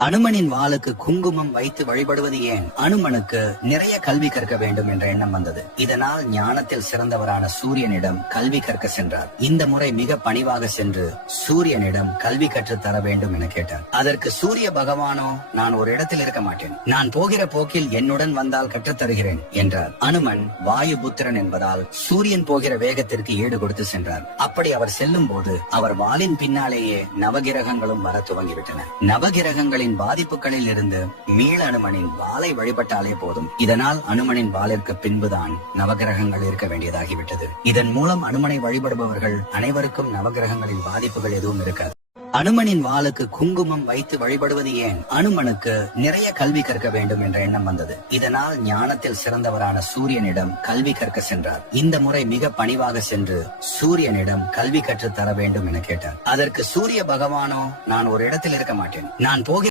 அனுமனின் வாளுக்கு குங்குமம் வைத்து வழிபடுவது ஏன்? அனுமனுக்கு நிறைய கல்வி கற்க வேண்டும் என்ற எண்ணம் வந்தது. இதனால் ஞானத்தில் சிறந்தவரான சூரியனிடம் கல்வி கற்க சென்றார். இந்த முறை மிக பணிவாக சென்று சூரியனிடம் கல்வி கற்றுத் தர வேண்டும் என கேட்டார். அதற்கு சூரிய பகவானோ, நான் ஒரு இடத்தில் இருக்க மாட்டேன், நான் போகிற போக்கில் என்னுடன் வந்தால் கற்றுத் தருகிறேன் என்றார். அனுமன் வாயு புத்திரன் என்பதால் சூரியன் போகிற வேகத்திற்கு ஈடு கொடுத்து சென்றார். அப்படி அவர் செல்லும் போது அவர் வாளின் பின்னாலேயே நவகிரகங்களும் வர துவங்கிவிட்டன. நவகிரகங்களின் பாதிப்புகளில் இருந்து மீள அனுமனின் வாளை வழிபட்டாலே போதும். இதனால் அனுமனின் வாளிற்கு பின்புதான் நவகிரகங்கள் இருக்க வேண்டியதாகிவிட்டது. இதன் மூலம் அனுமனை வழிபடுபவர்கள் அனைவருக்கும் நவகிரகங்களின் பாதிப்புகள் எதுவும் இருக்காது. அனுமனின் வாளுக்கு குங்குமம் வைத்து வழிபடுவது ஏன்? அனுமனுக்கு நிறைய கல்வி கற்க வேண்டும் என்ற எண்ணம் வந்தது. இதனால் ஞானத்தில் சிறந்தவரான சூரியனிடம் கல்வி கற்க சென்றார். இந்த முறை மிக பணிவாக சென்று சூரியனிடம் கல்வி கற்றுத் தர வேண்டும் என கேட்டார். அதற்கு சூரிய பகவானோ, நான் ஒரு இடத்தில் இருக்க மாட்டேன், நான் போகிற